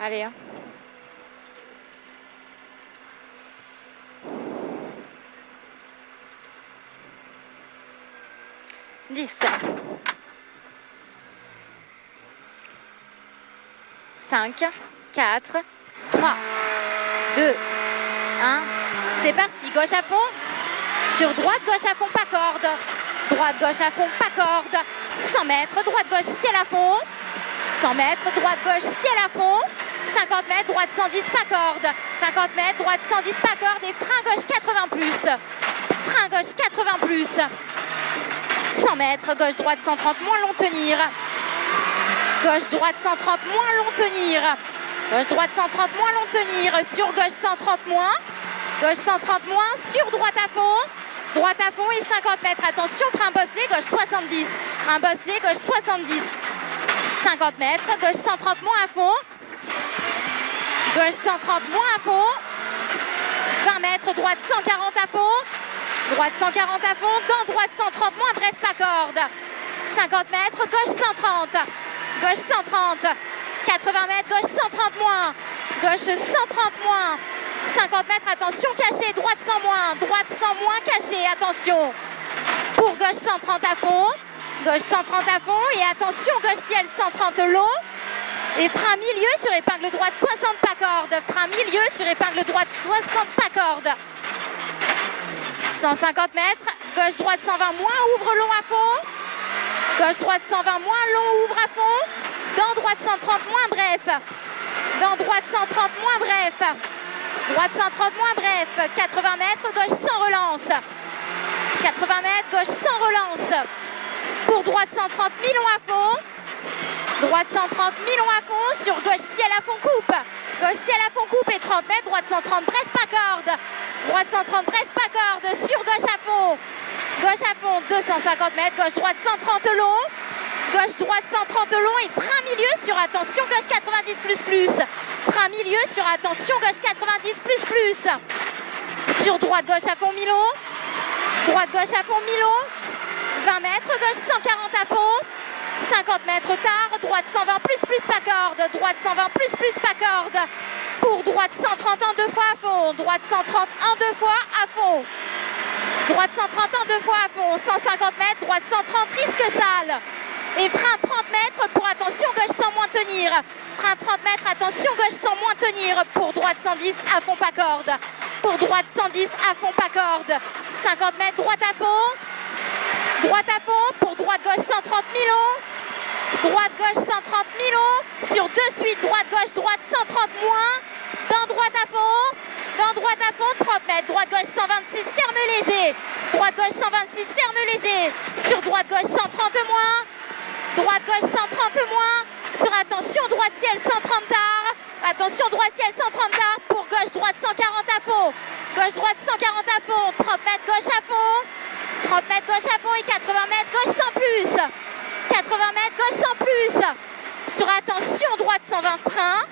Allez, hein. Dix. 5, 4, 3, 2, 1. C'est parti. Gauche à fond. Sur droite, gauche à fond, pas corde. Droite, gauche à fond, pas corde. 100 mètres, droite, gauche, ciel à fond. 100 mètres, droite, gauche, ciel à fond. 50 mètres, droite 110, pas corde. 50 mètres, droite 110, pas corde. Et frein gauche 80 plus. Frein gauche 80 plus. 100 mètres, gauche, droite 130, moins long tenir. Gauche, droite 130, moins long tenir. Gauche, droite 130, moins long tenir. Sur gauche 130 moins. Gauche 130 moins. Sur droite à fond. Droite à fond et 50 mètres. Attention, frein bosselé, gauche 70. Frein bosselé, gauche 70. 50 mètres, gauche 130 moins à fond. Gauche 130 moins à fond. 20 mètres, droite 140 à fond. Droite 140 à fond. Dans droite 130 moins, bref, pas corde. 50 mètres, gauche 130. Gauche 130. 80 mètres, gauche 130 moins. Gauche 130 moins. 50 mètres, attention, caché. Droite 100 moins. Droite 100 moins, caché. Attention. Pour gauche 130 à fond. Gauche 130 à fond. Et attention, gauche ciel 130 long. Et frein milieu sur épingle droite 60 pas corde. Frein milieu sur épingle droite 60 pas corde. 150 mètres. Gauche droite 120 moins. Ouvre long à fond. Gauche droite 120 moins. Long ouvre à fond. Dans droite 130 moins. Bref. Dans droite 130 moins. Bref. Droite 130 moins. Bref. 80 mètres. Gauche sans relance. 80 mètres. Gauche sans relance. Pour droite 130 mi-long à fond. Droite 130 mi-long à fond. Sur gauche ciel à fond coupe. Gauche ciel à fond coupe et 30 mètres. Droite 130 bref pas corde. Droite 130 bref pas corde. Sur gauche à fond. Gauche à fond 250 mètres. Gauche droite 130 long. Gauche droite 130 long et frein milieu sur attention gauche 90 plus plus. Frein milieu sur attention gauche 90 plus plus. Sur droite gauche à fond mi-long. Droite gauche à fond mi-long. 20 mètres, gauche 140 à fond. 50 mètres tard, droite 120 plus plus pas corde. Droite 120 plus plus pas corde. Pour droite 130 en deux fois à fond. Droite 130 en deux fois à fond. Droite 130 en deux fois à fond. 150 mètres, droite 130 risque sale. Et frein 30 mètres pour attention gauche sans moins tenir. Frein 30 mètres, attention gauche sans moins tenir. Pour droite 110 à fond pas corde. Pour droite 110 à fond pas corde. 50 mètres, droite à fond. Droite à fond, pour droite gauche 130 mi-long. Droite gauche 130 mi-long. Sur deux suites, droite gauche, droite 130 moins. Dans droite à fond. Dans droite à fond, 30 mètres. Droite gauche 126, ferme léger. Droite gauche 126, ferme léger. Sur droite gauche 130 moins. Droite gauche 130 moins. Sur attention, droite ciel 130 tard. Attention, droite ciel 130 tard. Pour gauche, droite 140 à fond. Gauche, droite 140 à fond. 30 mètres, gauche à fond. 30 mètres gauche à fond et 80 mètres gauche sans plus. 80 mètres gauche sans plus. Sur attention droite 120 frein.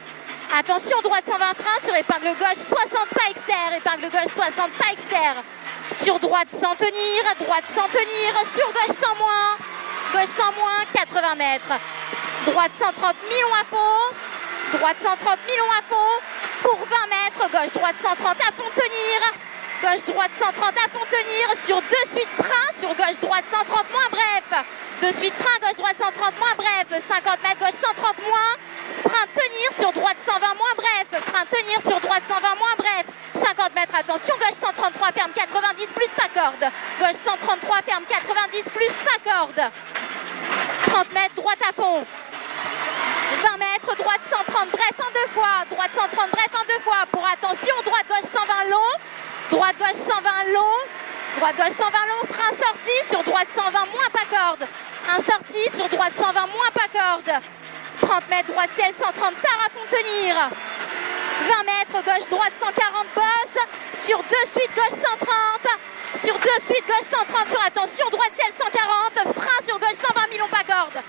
Attention droite 120 frein sur épingle gauche 60 pas externe. Épingle gauche 60 pas externe. Sur droite sans tenir. Droite sans tenir. Sur gauche 100 moins. Gauche 100 moins. 80 mètres. Droite 130 mi-long à fond. Droite 130 mi-long à fond. Pour 20 mètres. Gauche droite 130 à fond tenir. Gauche droite 130 à fond tenir. Sur deux suites frein. Sur gauche droite 130 moins bref. Deux suites frein. Gauche droite 130 moins bref. 50 mètres gauche 130 moins. Frein tenir sur droite 120 moins bref. Frein tenir sur droite 120 moins bref. 50 mètres attention. Gauche 133 ferme 90 plus pas corde. Gauche 133 ferme 90 plus pas corde. 30 mètres droite à fond. 20 mètres, droite 130 bref en deux fois. Droite 130 bref en deux fois. Pour attention, droite gauche 120 long. Droite gauche 120 long. Droite gauche 120 long. Frein sorti sur droite 120 moins pas corde. Frein sorti sur droite 120 moins pas corde. 30 mètres, droite ciel 130 tard à fond tenir. 20 mètres, gauche droite 140 bosse. Sur deux suites gauche 130. Sur deux suites gauche 130 sur attention, droite ciel 140. Frein sur gauche 120 mi-long pas corde.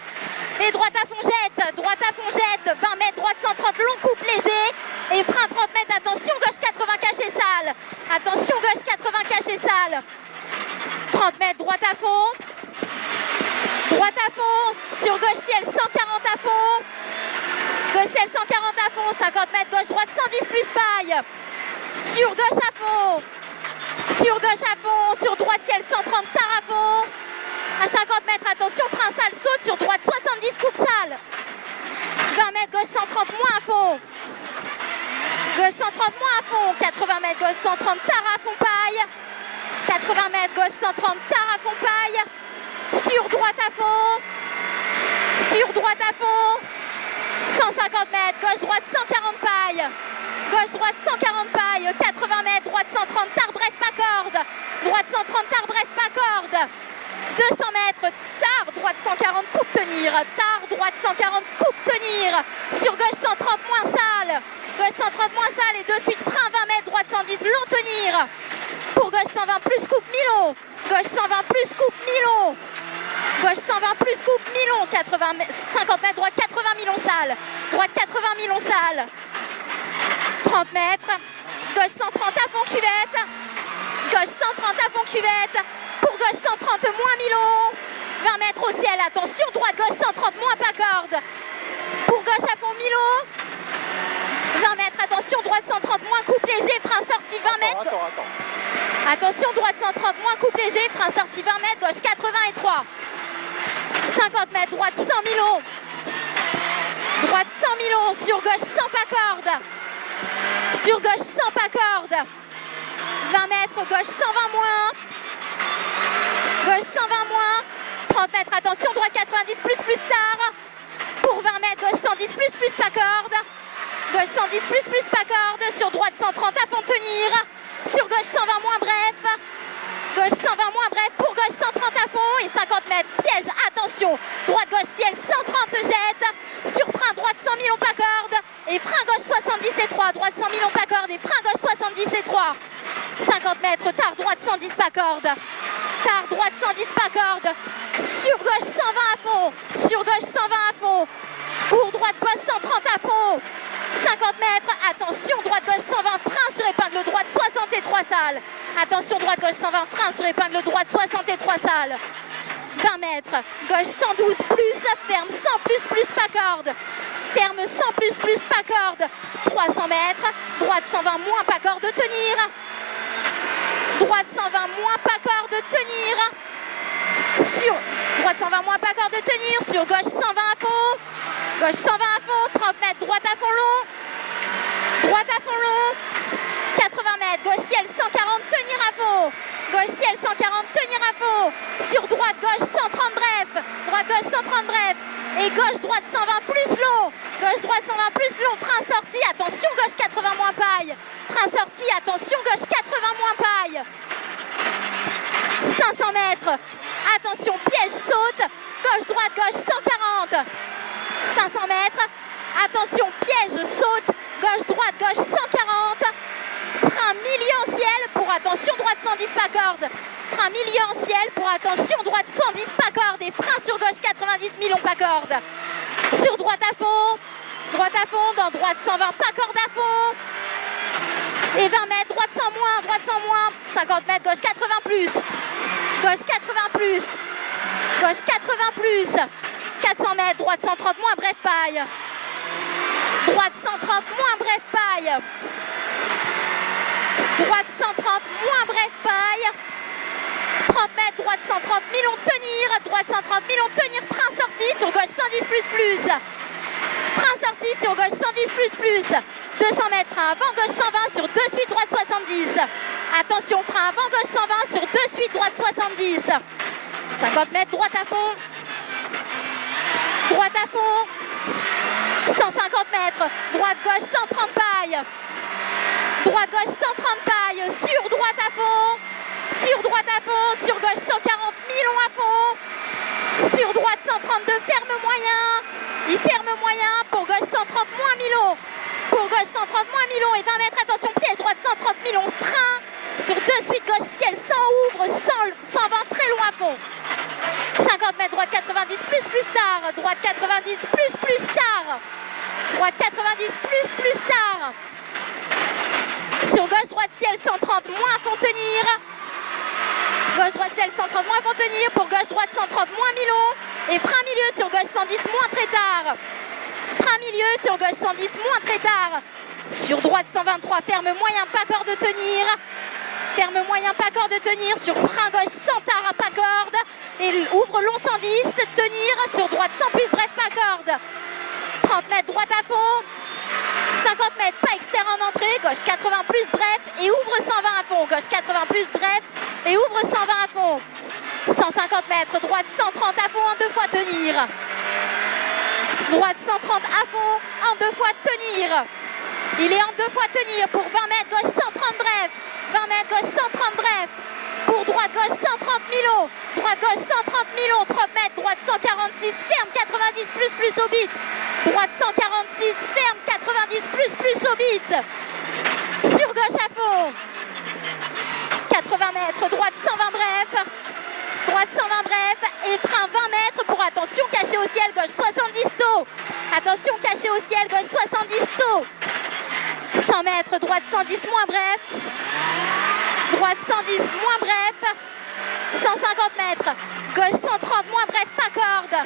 Et droite à fond jette, droite à fond jette, 20 mètres, droite 130, long coupe léger. Et frein 30 mètres, attention, gauche 80 caché sale. Attention, gauche 80 caché sale. 30 mètres, droite à fond. Droite à fond, sur gauche ciel 140 à fond. Gauche ciel 140 à fond, 50 mètres, gauche droite 110 plus paille. Sur gauche à fond. Sur gauche à fond, sur droite ciel 130 tard à fond. À 50 mètres, attention, frein sale, saute sur droite 70 coupe sale. 20 mètres, gauche 130 moins à fond. Gauche 130 moins à fond. 80 mètres, gauche 130 tard à fond paille. 80 mètres, gauche 130 tard à fond paille. Sur droite à fond. Sur droite à fond. 150 mètres, gauche droite 140 paille. Gauche droite 140 paille. 80 mètres, droite 130 tard, bref pas corde. Droite 130 tard, bref pas corde. 200 mètres, tard, droite 140, coupe tenir. Tard, droite 140, coupe tenir. Sur gauche 130 moins sale. Gauche 130 moins sale et de suite frein 20 mètres, droite 110, long tenir. Pour gauche 120 plus coupe mi-long. Gauche 120 plus coupe mi-long. Gauche 120 plus coupe mi-long. 50 mètres, droite 80 mi-long sale. Droite 80 mi-long sale. 30 mètres. Gauche 130 à fond cuvette. Gauche 130 à fond cuvette. Pour gauche 130 moins mi-long. 20 mètres au ciel. Attention, droite gauche 130 moins pas corde. Pour gauche à fond mi-long. 20 mètres. Attention, droite 130 moins coupe léger. Frein sorti 20 mètres. Attends. Attention, droite 130 moins coupe léger. Frein sorti 20 mètres. Gauche 80 et 3. 50 mètres. Droite 100 mi-long. Droite 100 mi-long. Sur gauche 100 pas corde. Sur gauche 100 pas corde. 20 mètres. Gauche 120 moins. Gauche 120 moins. 30 mètres. Attention, droite 90 plus tard. Pour 20 mètres. Gauche 110 plus pas corde. Gauche 110 plus pas corde. Sur droite 130 à fond tenir. Sur gauche 120 moins bref. Gauche 120 moins bref. Pour gauche 130 à fond et 50 mètres. Piège. Attention. Droite gauche ciel 130 jette. Sur frein droite 100 millions pas corde. Et frein gauche 70 et 3. Droite 100 millions pas corde. Et frein gauche 70 et 3. 50 mètres. Tard droite 110 pas corde. Tard droite 110 pas corde. Sur gauche 120 à fond. Sur gauche 120 à fond. Pour droite gauche 130 à fond. 50 mètres. Attention, droite gauche 120 frein sur épingle droite 63 sale. Attention, droite gauche 120 frein sur épingle droite 63 sale. 20 mètres. Gauche 112 plus. Ferme 100 plus pas corde. Ferme 100 plus pas corde. 300 mètres. Droite 120 moins pas corde de tenir. Droite 120 moins pas corde de tenir. Sur droite 120 moins pas corde de tenir. Sur gauche 120 à fond. Gauche 120 à fond. 30 mètres. Droite à fond long. Droite à fond long. 80 mètres. Gauche ciel 140. Tenir à fond. Gauche ciel 140. Tenir à fond. Sur droite gauche 130 bref. Droite gauche 130 bref. Et gauche droite 120 plus long. Gauche droite 120 plus long. Frein sorti. Attention gauche 80 moins paille. Frein sorti. Attention gauche 80 moins paille. 500 mètres. Attention piège saute. Gauche droite gauche 140. 500 mètres. Attention piège saute. Gauche droite gauche 140. Frein milieu en ciel pour attention droite 110 pas corde. Frein milieu en ciel pour attention droite 110 pas corde. Et frein sur gauche 90 millions pas corde. Sur droite à fond. Droite à fond. Dans droite 120 pas corde à fond. Et 20 mètres. Droite 100 moins. Droite 100 moins. 50 mètres. Gauche 80 plus. Gauche 80 plus. Gauche 80 plus. 400 mètres. Droite 130 moins. Bref paille. Droite 130 moins. Bref paille. Droite 130 moins bref paille. 30 mètres, droite 130 millions tenir. Droite 130 millions tenir, frein sorti sur gauche 110 plus. Frein sorti sur gauche 110 plus. 200 mètres, frein avant gauche 120 sur 2 suites droite 70. Attention, frein avant gauche 120 sur 2 suites droite 70. 50 mètres, droite à fond. Droite à fond. 150 mètres, droite gauche 130 paille. Droite gauche 130 paille, sur droite à fond. Sur droite à fond, sur gauche 140 millions à fond. Sur droite 132, ferme moyen. Il ferme moyen, pour gauche 130 moins millions. Pour gauche 130 moins millions et 20 mètres, attention piège, droite 130 millions, frein. Sur 2 suites gauche ciel, 100 ouvre, 120 très long à fond. 50 mètres, droite 90 plus tard. Droite 90 plus tard. Droite 90 plus tard. Sur gauche, droite, ciel, 130, moins fond tenir. Gauche, droite, ciel, 130, moins fond tenir. Pour gauche, droite, 130, moins mi-long. Et frein milieu sur gauche, 110, moins très tard. Frein plein milieu. Sur gauche 110, moins très tard. Sur droite 123, ferme moyen, pas corde de tenir. Ferme moyen, pas corde de tenir. Sur frein gauche, sans tard, pas corde. Et ouvre long 110, tenir. Sur droite 100 plus, bref, pas corde. 30 mètres, droite à fond. 50 mètres, pas externe en entrée. Gauche 80 plus, bref. Et ouvre 120 à fond. Gauche 80 plus, bref. Et ouvre 120 à fond. 150 mètres, droite 130 à fond, en 2 fois tenir. Droite 130 à fond, en 2 fois tenir. Il est en 2 fois tenir pour 20 mètres, gauche 130 bref. 20 mètres, gauche 130 bref. Pour droite, gauche 130 Milo. Droite, gauche 130 Milo. 30 mètres, droite 146, ferme 90 plus plus au bit. Droite 146, ferme 90 plus plus au bit. Sur gauche à fond. 80 mètres, droite 120 bref. Droite 120 bref. Et frein 20 mètres pour attention caché au ciel, gauche 70 taux. Attention caché au ciel, gauche 70 taux. 100 mètres, droite 110 moins bref. Droite 110 moins bref. 150 mètres, gauche 130 moins bref, pas corde.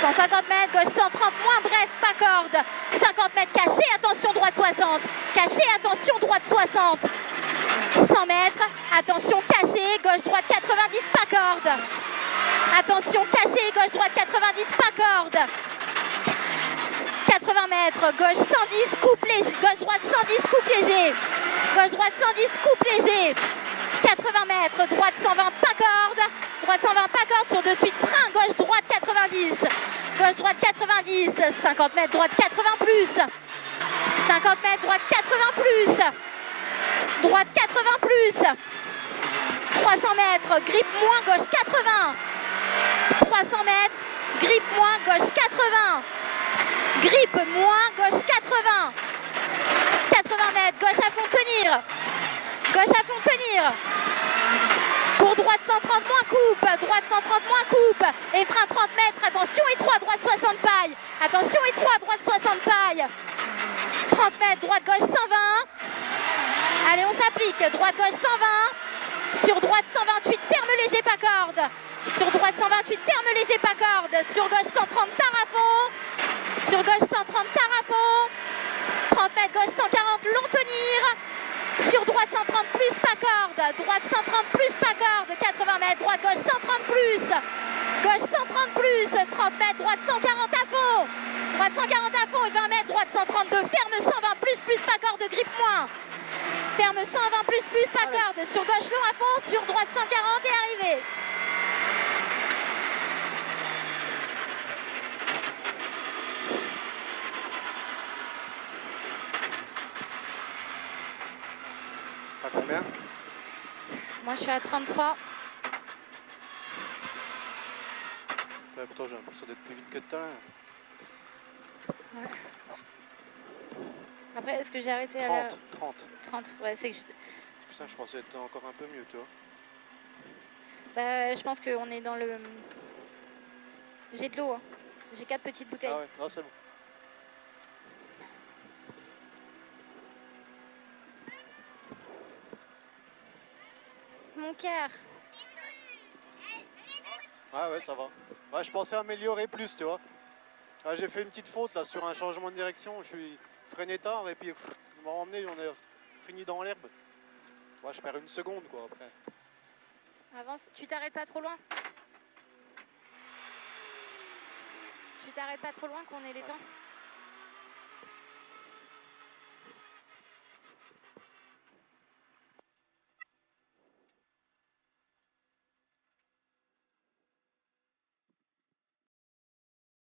150 mètres, gauche 130 moins bref, pas corde. 50 mètres caché, attention droite 60. Caché, attention droite 60. 100 mètres, attention caché, gauche droite 90, pas corde. Attention caché, gauche droite 90, pas corde. 80 mètres, gauche 110, coupe léger, gauche droite 110, coupe léger. Gauche droite 110, coupe léger. 80 mètres, droite 120, pas corde. Droite 120, pas corde, sur de suite, frein, gauche droite 90. Gauche droite 90, 50 mètres, droite 80 plus. 50 mètres, droite 80 plus. Droite 80 plus. 300 mètres, grippe moins, gauche 80. 300 mètres, grippe moins, gauche 80. Grippe moins, gauche 80. 80 mètres, gauche à fond tenir. Gauche à fond tenir. Pour droite 130 moins coupe. Droite 130 moins coupe. Et frein 30 mètres. Attention étroit, droite 60 paille. Attention étroit, droite 60 paille. 30 mètres, droite gauche 120. Allez, on s'applique. Droite gauche 120. Sur droite 128, ferme léger, pas corde. Sur droite 128, ferme léger, pas corde. Sur gauche 130, tard à fond. Sur gauche 130, tard à fond. 30 mètres, gauche 140, long tenir. Sur droite 130 plus, pas corde. Droite 130 plus, pas corde. 80 mètres, droite gauche 130 plus. Gauche 130 plus. 30 mètres, droite 140 à fond. Droite 140 à fond et 20 mètres, droite 132. Ferme 120 plus, plus, pas corde, grippe moins. Ferme 120 plus, plus, pas corde. Sur gauche long à fond. Sur droite 140 et arrivé. À combien? Moi je suis à 33. Pourtant j'ai l'impression d'être plus vite que toi. Ouais. Après, est-ce que j'ai arrêté 30, à la... 30. 30, ouais, c'est que je... Putain, je pensais être encore un peu mieux, tu vois. Bah, je pense qu'on est dans le... J'ai de l'eau, hein. J'ai 4 petites bouteilles. Ah ouais, non, c'est bon. Mon cœur. Ah ouais, ça va. Ouais, je pensais améliorer plus, tu vois. Ah, j'ai fait une petite faute là sur un changement de direction. Je suis freiné tard et puis on m'a emmené, on est fini dans l'herbe. Ouais, je perds une seconde quoi après. Avance, tu t'arrêtes pas trop loin. Tu t'arrêtes pas trop loin qu'on ait les temps.